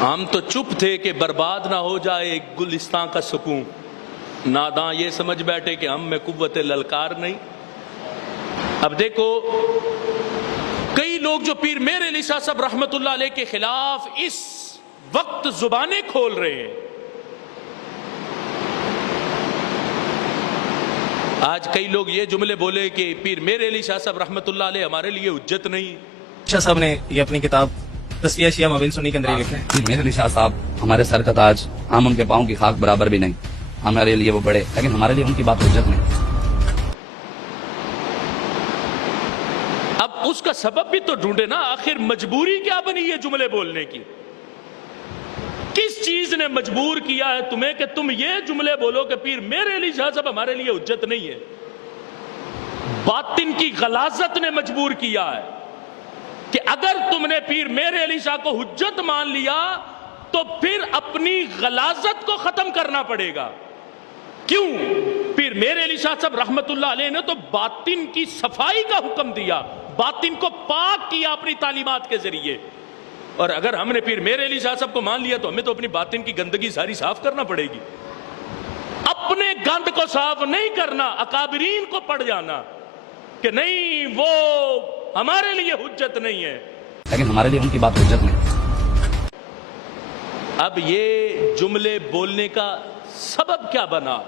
ہم تو چپ تھے کہ برباد نہ ہو جائے ایک گلستان کا سکون، ناداں یہ سمجھ بیٹھے کہ ہم میں قوت للکار نہیں۔ اب دیکھو کئی لوگ جو پیر میر علی شاہ صاحب رحمت اللہ علیہ کے خلاف اس وقت زبانیں کھول رہے ہیں۔ آج کئی لوگ یہ جملے بولے کہ پیر میر علی شاہ صاحب رحمت اللہ علیہ ہمارے لیے حجت نہیں۔ شاہ صاحب نے یہ اپنی کتاب تصفیہ شیعہ مبین سنی کے اندر ہی لکھا ہے۔ پیر میر علی شاہ صاحب ہمارے سر کا تاج، ہم ان کے پاؤں کی خاک برابر بھی نہیں، ہمارے لیے وہ بڑے، لیکن ہمارے لیے ان کی بات حجت نہیں۔ اب اس کا سبب بھی تو ڈھونڈے نا، آخر مجبوری کیا بنی یہ جملے بولنے کی؟ کس چیز نے مجبور کیا ہے تمہیں کہ تم یہ جملے بولو کہ پیر میر علی شاہ صاحب ہمارے لیے حجت نہیں ہے؟ باطن کی غلاظت نے مجبور کیا ہے کہ اگر تم نے پیر میر علی شاہ کو حجت مان لیا تو پھر اپنی غلاظت کو ختم کرنا پڑے گا۔ کیوں؟ پیر میر علی شاہ صاحب رحمت اللہ علیہ نے تو باطن کی صفائی کا حکم دیا، باطن کو پاک کیا اپنی تعلیمات کے ذریعے، اور اگر ہم نے پیر میر علی شاہ صاحب کو مان لیا تو ہمیں تو اپنی باطن کی گندگی ساری صاف کرنا پڑے گی۔ اپنے گند کو صاف نہیں کرنا، اکابرین کو پڑ جانا کہ نہیں وہ ہمارے لیے حجت نہیں ہے، لیکن ہمارے لیے ان کی بات حجت نہیں۔ اب یہ جملے بولنے کا سبب کیا بنا؟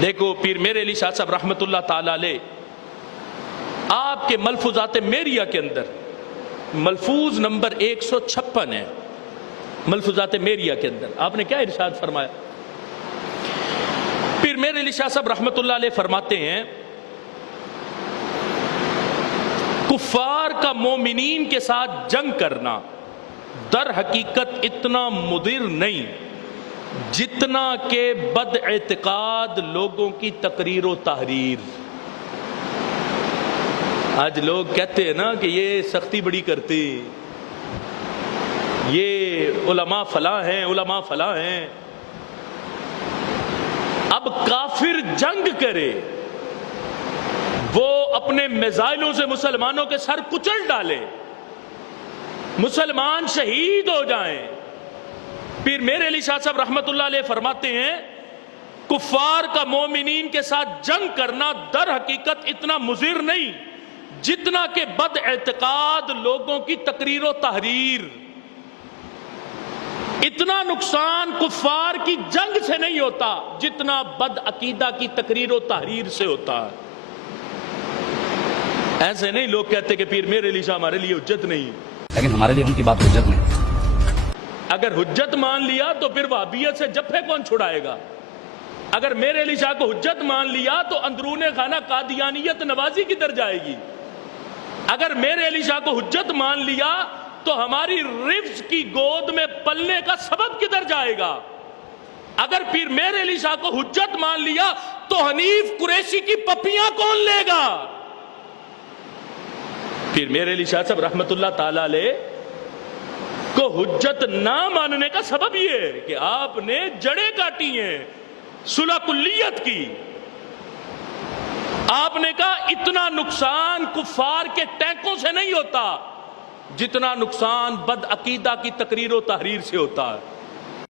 دیکھو پیر میر علی شاہ صاحب رحمت اللہ تعالی علیہ آپ کے ملفوظات میریہ کے اندر ملفوظ نمبر 156 ہے، ملفوظات میریہ کے اندر آپ نے کیا ارشاد فرمایا؟ پیر میر علی شاہ صاحب رحمت اللہ علیہ فرماتے ہیں کفار کا مومنین کے ساتھ جنگ کرنا در حقیقت اتنا مضر نہیں جتنا کہ بد اعتقاد لوگوں کی تقریر و تحریر۔ آج لوگ کہتے ہیں نا کہ یہ سختی بڑی کرتے، یہ علماء فلاں ہیں، علماء فلاں ہیں۔ اب کافر جنگ کرے، وہ اپنے میزائلوں سے مسلمانوں کے سر کچل ڈالے، مسلمان شہید ہو جائیں، پیر میر علی شاہ صاحب رحمت اللہ علیہ فرماتے ہیں کفار کا مومنین کے ساتھ جنگ کرنا در حقیقت اتنا مضر نہیں جتنا کہ بد اعتقاد لوگوں کی تقریر و تحریر۔ اتنا نقصان کفار کی جنگ سے نہیں ہوتا جتنا بد عقیدہ کی تقریر و تحریر سے ہوتا ہے۔ ایسے نہیں لوگ کہتے کہ پیر میر علی شاہ ہمارے لیے حجت نہیں، لیکن ہمارے لیے ان کی بات حجت نہیں۔ اگر حجت مان لیا تو پھر وہابیت سے جفے کون چھڑائے گا؟ اگر میر علی شاہ کو حجت مان لیا تو اندرون خانہ قادیانیت نوازی کدھر جائے گی؟ اگر میر علی شاہ کو حجت مان لیا تو ہماری رفض کی گود میں پلنے کا سبب کدھر جائے گا؟ اگر پیر میر علی شاہ کو حجت مان لیا تو حنیف قریشی کی پپیاں کون لے گا؟ پیر میر علی شاہ صاحب رحمت اللہ تعالی علیہ کو حجت نہ ماننے کا سبب یہ ہے کہ آپ نے جڑیں کاٹی ہیں صلح کلیت کی۔ آپ نے کہا اتنا نقصان کفار کے ٹینکوں سے نہیں ہوتا جتنا نقصان بد عقیدہ کی تقریر و تحریر سے ہوتا ہے۔